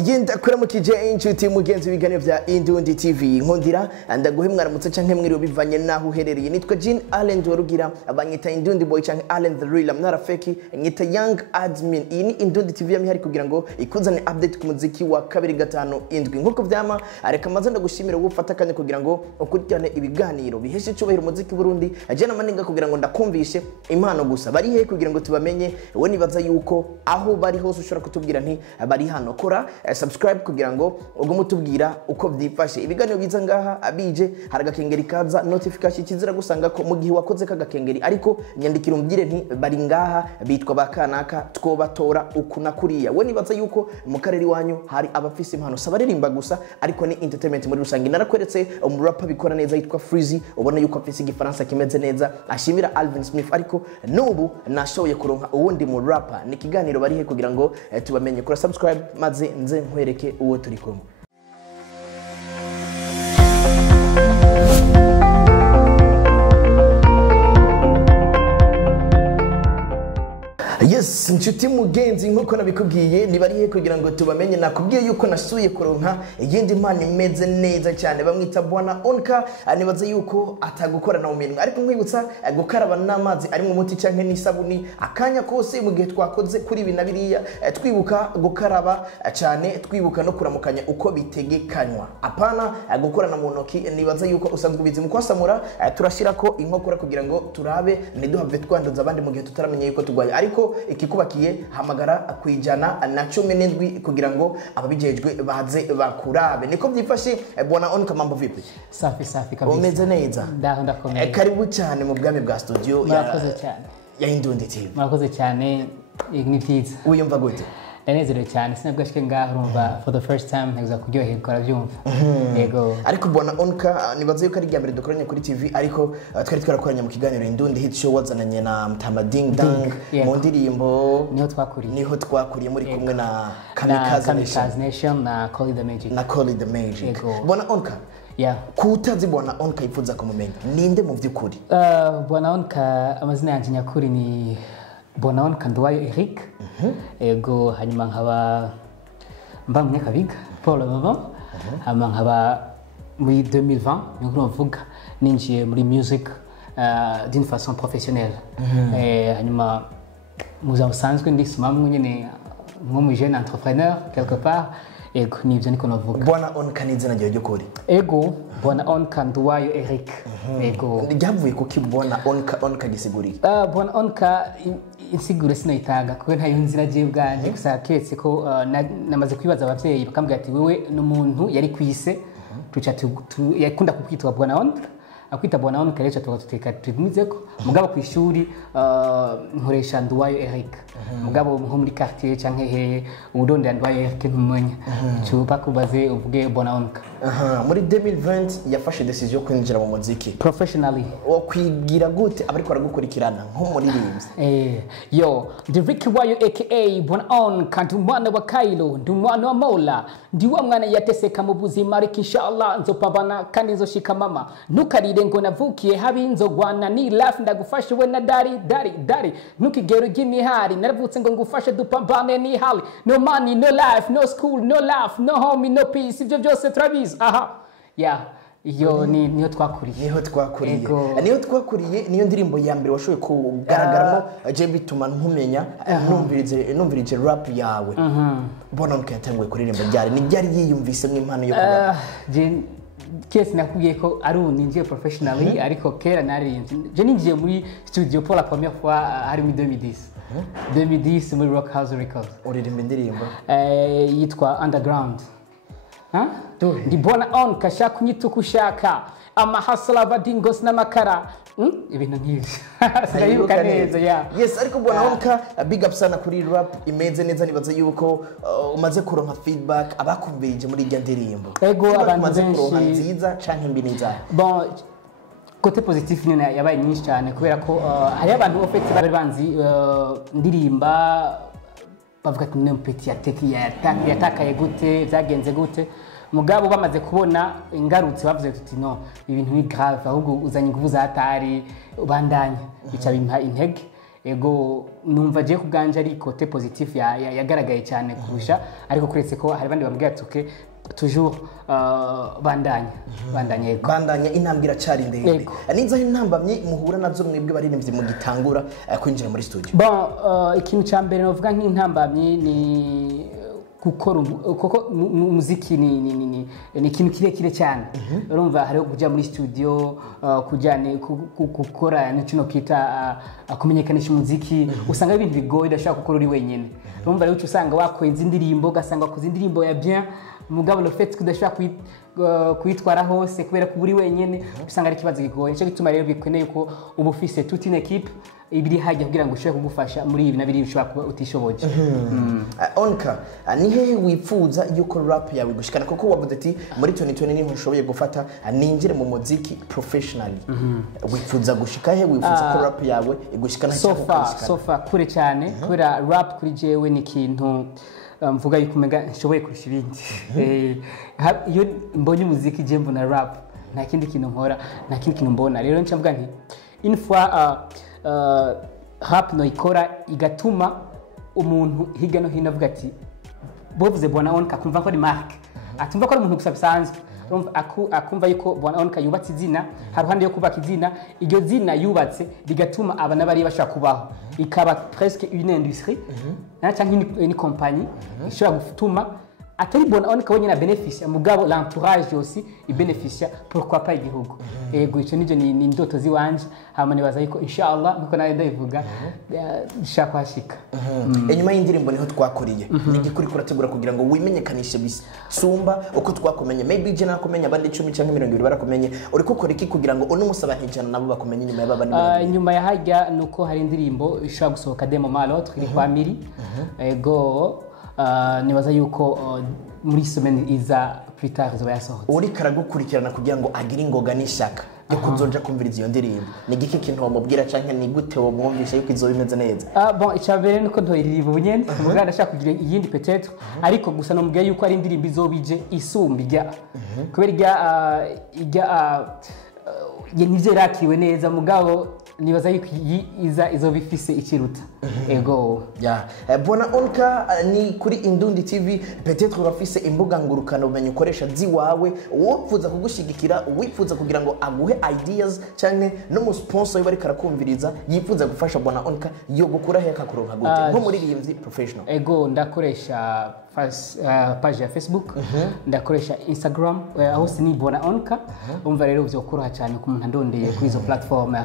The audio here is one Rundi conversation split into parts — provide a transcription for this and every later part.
Yenda kuramukije inshuti mugenzi w'ibigane vya Indundi TV nkundira ndaguhe mwaramutse canke mwiriwe bivanye naho uherereye nitwa Jean Allen Dorugira abanyita Indundi boy canke Allen the real amnara fake nyita young admin iyi ni Indundi TV yamye hari kugira ngo ikuzane update ku muziki wa 257 nkuko vyama areka maze ndagushimira gufata kane kugira ngo ukurikirane ibiganiro biheshe cyubahiro umuziki Burundi ajana maninga kugira ngo ndakumvishe impano gusa bari he kugira ngo tubamenye we nibaza yuko aho bari hose ushobora kutubwira nti bari hano kora subscribe kugira ngo ugume utubwira uko byifashe ibiganiro biza ngaha abije haragakengeri kaza notification kizira gusanga ko mu gihe wakoze kagakengeri ariko nyandikira umbwire nti bari ngaha bitwa bakanaka twobatora ukunakuriya we nibaza yuko mu karere wanyu hari abafise impano sabaririmba gusa ariko ni entertainment muri rusange narakweretse umurapper bikora neza yitwa Freezy ubona yuko afise igifaransa kimeze neza ashimira Alvin Smith ariko nubu nashoboye kuronka uwundi mu rapper ni kiganiro bari he kugira ngo tubamenye kora subscribe maze nze nkwereke uwo turi kumwe. Yes, inshuti mugenzi nkuko nabikubwiye nibari he kugira ngo tubamenye nakubwiye yuko nasuye kuronka igindi impano imeze neza cyane bamwita Bwana On'Ka anibaza yuko atagukora na umenye ariko nkwibutsa gukaraba n'amazi ari mu muti canke n'isabuni akanya kose mu gihe twakoze kuri ibi nabiriya twibuka gukaraba cyane twibuka no kuramukanya uko bitegekanywa apana gukorana mu ntoki nibaza yuko usanzwe ubizi mu kwasamura turashira ko inkokora kugira ngo turabe ntiduhave twanduza abandi mu gihe tutaramenya yuko tugwaye ariko ikikubakiye hamagara kwijana na 17 kugira ngo ababijejwe baze bakurabe niko byifashe Bwana On'Ka mambo vipi safi safi kabisa umeze neza ndakomeye karibu cyane mu bwami bwa studio ya Indundi TV murakoze cyane ni byiza uyumva gute ndanezerewe cyane sinabwashike ngaho urumva for the first time ntaza kuryoherwa byumva yego ariko Bwana On'Ka nibaze yuko ari ryambere dukoranye kuri TV ariko twari twarakoranye mu kiganiro Indundi hit show wazananye na Mtama Ding Dang mu ndirimbo niho twakuriye muri kumwe na Kamikaze Nation na Call It The Magic Bwana On'Ka yeah kutazi Bwana On'Ka yifuza kumumenya ninde mu byukuri Bwana On'Ka amazina yanjye nyakuri ni Bwana On'Ka ndwaye Eric ego hanyuma nkaba mba mu kabiga Paul Baba hanyuma nkaba muri 2020 niko mvuga ninjiye muri music d'une façon professionnelle hanyuma muza usanzwe ndisumamwe nyene nko mu jeune entrepreneur quelque part ego nivyo niko navuga Bwana On'Ka nizina ryo kuri ego Bwana On'Ka ndwaye Eric ego ryavuye kuki Bwana On'Ka gisiguri Bwana On'Ka insiguro sinayitanga kuko nta yunzira je bwanje gusa ketse ko namaze kwibaza abavyeyi bakambwira ati wewe n'umuntu yari kwise tuca yakunda kukwitwa Bwana On'Ka akwita Bwana On'Ka rero tukatuteka twimizeko mugabo ku ishuri nkoresha ndwayo Eric mugabo nko muri quartier canke he Burundian ndwayo Eric ntumenya cupa kubaze uvuge Bwana On'Ka muri 2020 yafashe decision yo kwinjira mu muziki professionally kwigira gute abari ko aragukurikirana nko muri limbs yo Ricky wayo aka Bwana On'Ka ndumwana wa Kailo ndumwana wa Mola ndiwa mwana yateseka mu buzima ariko inshallah nzopabana kandi nzoshika mama nukarire ngo navukiye habi nzogwana ni life ndagufashe we na dari nukigero gimihari naravutse ngo ngufashe dupambane ni hali no money no life no school no laugh no home no peace ibyo byose turabizi yeah iyo niyo twakuriye niyo ndirimbo ya mbere washoye kugaragaramo je bituma ntumenya numvirije rap yawe Bwana On'Ka yatanguye kuririmba ryari yiyumvise nk'impano yo kuba kese nakubwiye ko ari uninjiye professionally ariko kera naririnze je ninjiye muri studio pour la première fois hari mu 2010 muri Rock House Records uririmba indirimbo yitwa Underground ndi Bwana On'Ka shaka kunyitukushaka amahasala badingos n'amakara ibintu nk'ibyo sinayibuka neza yes ariko Bwana On'Ka big up sana kuri rap imeze neza nibaza yuko umaze kuronka feedback abakumvirije muri irya ndirimbo ego abantu benshi nziza canke mbi neza bon côté positif nyine yabaye nyinshi cyane kubera ko hari abantu ofete bari banzi ndirimba bavuga ati ne petit yatakaye gute byagenze gute mugabo bamaze kubona ingarutse bavuze tuti no ibintu ni grave ahubwo uzanye ingufu za atari ubandanye bica bimpa intege ego numva je kubganje ari côté positif yagaragaye cyane kurusha ariko kuretse ko hari bandi bambwira tuke toujours bandanye intambira cyari ndende niza intambamye muhura nazo mwebwe baririmbyi mu gitangura kwinjira muri studio bon ikintu cyambere novuga nk'intambamye ni kuko umuziki ni ikintu kirekire cyane urumva hariho kujya muri studio kujyane gukora n'icyo kita kumenyekanisha umuziki usanga ibintu bigoye udashaka gukora uri wenyine urumva rero usanga wakoze indirimbo ugasanga wakoze indirimbo ya bien mugabo le fait que udashaka kwitwara hose kubera ko uri wenyine usanga ari ikibazo gigoye nicyo gituma rero bikeneye ko uba ufise toute une équipe ibiri hajya kugira ngo ushobore kugufasha muri ibi nabiri ushobora kuba utishoboje On'Ka ni hehe wipfuza yuko rap yawe gushikana kuko wavuze ati muri 2020 niho ushoboye gufata ninjire mu muziki professionally wipfuza gushika he wipfuza ko rap yawe igushikana so far kure cyane kubera rap kuri jewe ni ikintu mvuga yuko mega nshoboye kurusha ibindi iyo mbonye umuziki je mbona rap nta kindi kintu nkora nta kindi kintu mbona rero nca mvuga nti une fois rap no ikora igatuma umuntu higa no hino avuga ati bovuze Bwana On'Ka kumva ko ari marque atumva ko ari umuntu gusa bisanzwe akumva yuko Bwana On'Ka yubatse izina haruhande yo kubaka izina iryo zina yubatse bigatuma abana bari bashaka kubaho ikaba presque une industrie cyangwa une compagnie ishobora gutuma atari Bwana On'Ka wenyine beneficia mugabo l'entourage aussi ibénéficia pourquoi pas igihugu ego icyo nije ni indoto ziwanje hama nibaza yuko inshallah niko nawe ndayivuga shaka hashika inyuma y'indirimbo niho twakoriye nigikuri kurategura kugira ngo wimenyekanishe bisumba uko twakomenye maybe je nakomenya abandi 10 cyangwa 20 barakomenye uri kokora iki kugira ngo unumusaba hijana nabo bakomenye nyuma y'ababani nyuma ya hajya nuko hari indirimbo ishaka gusohoka demo malo twiri kwa miri ego nibaza yuko muri semaine iza plus tard zo yasohotse uri karagukurikirana kugira ngo agire ingoga n'ishaka yo kuzoja kumviriza iyo ndirimbo ni giki kintu wamubwira canke ni gute wo mwumvisha yuko izo bimeze neza bon icabere nuko ntoyiririmba ubunyene muganda ndashaka kugira iyindi peut-être ariko gusa no mubwira yuko ari indirimbo izobije isumbijya kubera nivyo rakiriwe neza mugabo nibaza yuko izo bifise ikiruta ego Bwana On'Ka ni kuri Indundi TV peut-être urafise imbuga ngurukana umenye ukoresha ziwawe wopfuza kugushigikira wipfuza kugira ngo aguhe ideas canke no mu sponsor bari karakumviriza yipfuza gufasha Bwana On'Ka yo gukura he akakuronka gute nko muri rimzi professional ego ndakoresha page ya Facebook ndakoresha Instagram aho sini Bwana On'Ka umva rero byokoroha cyane ku muntu ndondeye kuri izo platform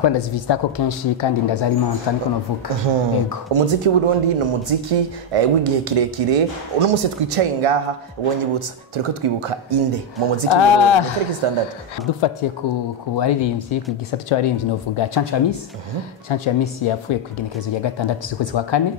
kwenda zivizitako kenshi kandi ndazalimonta niko navuka ego umuziki w'Uburundi no muziki w'igihe kirekire uno musi twicaye ngaha wonyibutsa turiko twibuka inde mu muziki w'Uburundi tariki standard dufatiye ku baririmbyi ku gisata cyo baririmbyi novuga Chancho Miss yapfuye ku igenekerezo rya 6 z'ukwezi kwa 4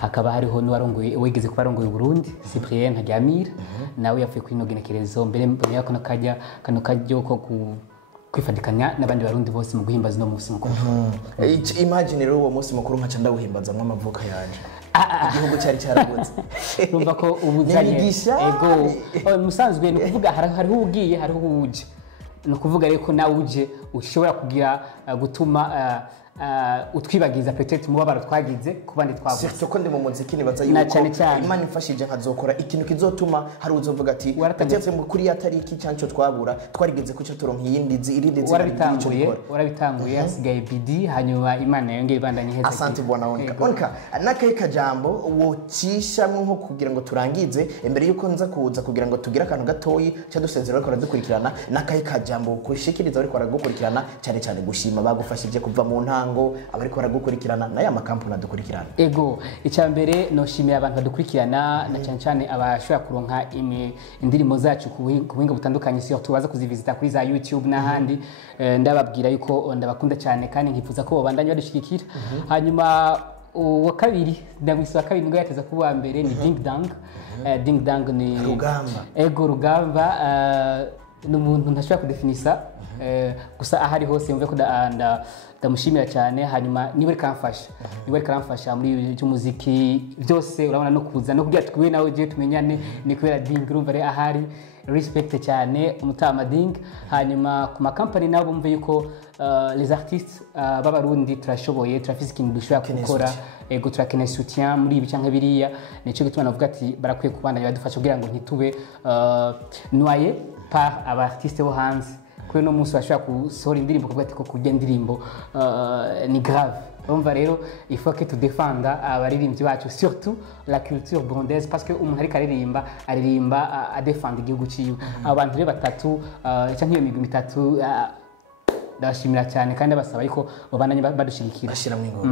hakaba hariho n'uwarongoye wigeze kubarongoye Burundi Cyprien Ntaryamira nawe yapfuye ku igenekerezo mbere yako kano kajyo ko kwifadikanya n'abandi barundi bose mu guhimbaza no musi mukuru imagine rero uwo musi mukuru nkaca ndawuhimbaza mu mavuka yanje igihugu cyari cyaragutse urumva ko ubuzanye ego musanzwe no kuvuga hariho ugiye hariho uje no kuvuga reko nawe uje ushobora kugira gutuma utwibagiza peut-être mubabaro twagize kubandi twavuze surtout ko ndi mu muziki nibaza yuko Imana ifashije nkazokora ikintu kizotuma hari uzovuga ati peut-être mu kuri yatariki cyanco twabura twarigeze kuca turonka irindi warabitanguye hasigaye BD hanyuma Imana yongeye ibandanye heza asante Bwana On'Ka nakaye kajambo wocisha nko kugira ngo turangize imbere yuko nza kuza kugira ngo tugira akantu gatoyi cyo dusezera ko dukurikirana nakaye kajambo kushikiriza bari kwaragukurikirana cyane cyane gushima bagufashije kuva mu ntango abariko baragukurikirana na ya makampuni adukurikirana ego icyambere no shimira abantu badukurikirana na cyane cyane abashobora kuronka indirimbo zacu ku buhinga butandukanye si tubaza kuzivisita kuri za YouTube n'ahandi ndababwira yuko ndabakunda cyane kandi nkifuza ko babandanye badushigikira hanyuma wa kabiri ndabwiswa kabiri ngo yateza kuba mbere ni Ding Dang ni rugamba ego rugamba n'umuntu ntashobora kudefinisa gusa ahari hose yumve ko ndamushimira cyane hanyuma niwe karamfasha muri by'umuziki byose urabona no kuza no kugira twiwe nawe je tumenyane ni kubera ding urumva re ahari respect cyane umutama ding hanyuma ku makampani nabo bumve yuko les artistes b'abarundi turashoboye turafise ikintu dushobora gukora ego turakeneye soutien muri ibi canke biriya nico gituma navuga ati barakwiye kubandanya badufasha kugira ngo ntitube noyé par aba artistes bo hanze kuri no munsi bashobora gusohora indirimbo kuvuga ati ko kurya indirimbo ni grave urumva rero il faut que tu défenda abaririmbyi bacu surtout la culture burundaise parce que umuntu ariko aririmba adefenda igihugu ciwe abantu rero batatu canke iyo migwi mitatu ndashimira cyane kandi abasaba yuko babandanye badushigikira bashira mu ngoro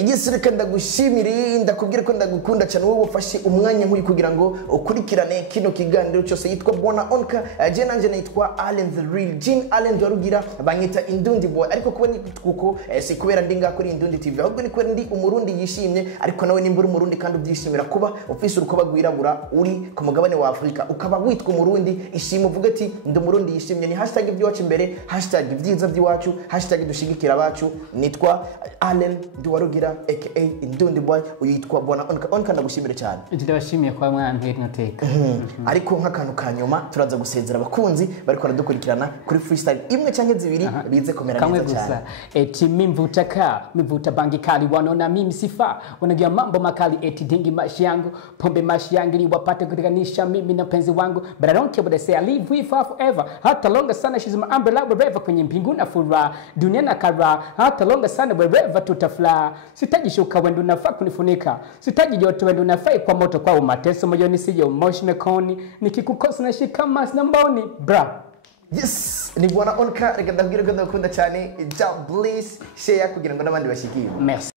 igisirika ndagushimire ndakubwira ko ndagukunda cyane wowe ufashe umwanya nk'uri kugira ngo ukurikirane kino kiganiro cyose yitwa Bwana On'Ka je nanje nitwa Allen the Real Jean Allen Dorugira banyita Indundi boy ariko kuba ni kuko si kubera ndinga kuri Indundi TV ahubwo ni kubera ndi umurundi yishimye ariko nawe nimba uri umurundi kandi ubyishimira kuba ufise urukoba gwirabura uri ku mugabane wa Afrika ukaba witwa umurundi ishima uvuga ati ndi umurundi yishimye ni hashtag ibyacu imbere hashtag ibyiza wacu hashtag dushigikira bacu nitwa Allen Dorugira aka Indundi boy uyitwa Bwana On'Ka ndagushimire cyane ndabashimiye kwa mwanze n'ateka ariko nk'akantu kanyuma turaza gusezera abakunzi bariko baradukurikirana kuri freestyle imwe canke zibiri bize komera neza cyane eti mivuta bangi kali wanaona mimi sifa wanagia mambo makali eti dingi mashi yangu pombe mashi yangu ni wapate kutenganisha mimi na penzi wangu but I don't care what they say I live with her forever hata longa sana she's my umbrella wherever kwenye mbinguni fura dunia na kara hata longa sana wherever tutafla sitaji shuka wendo nafaa kunifunika sitaji joto wendo nafaa kwa moto kwa umateso moyoni sije umoshi mekoni nikikukosa na shika mas na mboni bra yes ni Bwana On'Ka reka ndabwira ko ndakunda cyane job please share kugira ngo nabandi bashikiye merci